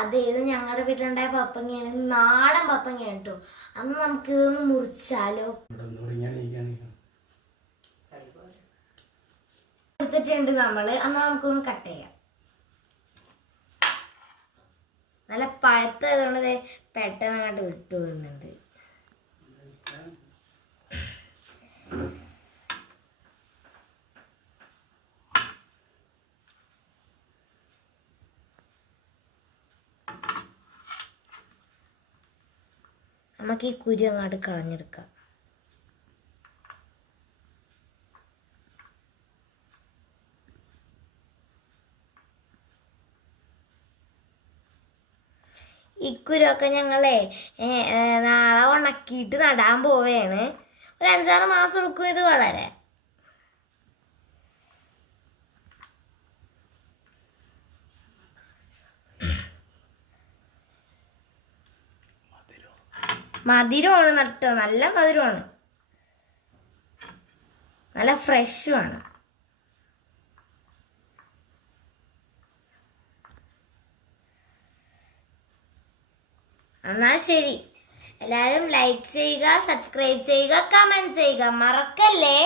അതെ, ഇത് ഞങ്ങളുടെ വീട്ടിലുണ്ടായ പപ്പങ്ങയാണ്, നാടൻ പപ്പങ്ങയാണ് കേട്ടോ. അന്ന് നമുക്ക് ഇതൊന്ന് മുറിച്ചാലോ? എടുത്തിട്ടുണ്ട് നമ്മള്. അന്ന് നമുക്കൊന്ന് കട്ട് ചെയ്യാം. നല്ല പഴുത്തതുകൊണ്ട് പെട്ടെന്ന് അങ്ങോട്ട് വിട്ടു വരുന്നുണ്ട്. നമുക്ക് ഈ കുരു അങ്ങോട്ട് കളഞ്ഞെടുക്കാം. ഈ കുരുവൊക്കെ ഞങ്ങളെ നാളെ ഉണക്കിയിട്ട് നടാൻ പോവുകയാണ്. ഒരു 5-6 മാസം എടുക്കും ഇത് വളരാൻ. മധുരമാണ് നട്ടോ, നല്ല മധുരമാണ്, നല്ല ഫ്രഷുമാണ്. എന്നാൽ ശരി, എല്ലാവരും ലൈക്ക് ചെയ്യുക, സബ്സ്ക്രൈബ് ചെയ്യുക, കമന്റ് ചെയ്യുക, മറക്കല്ലേ.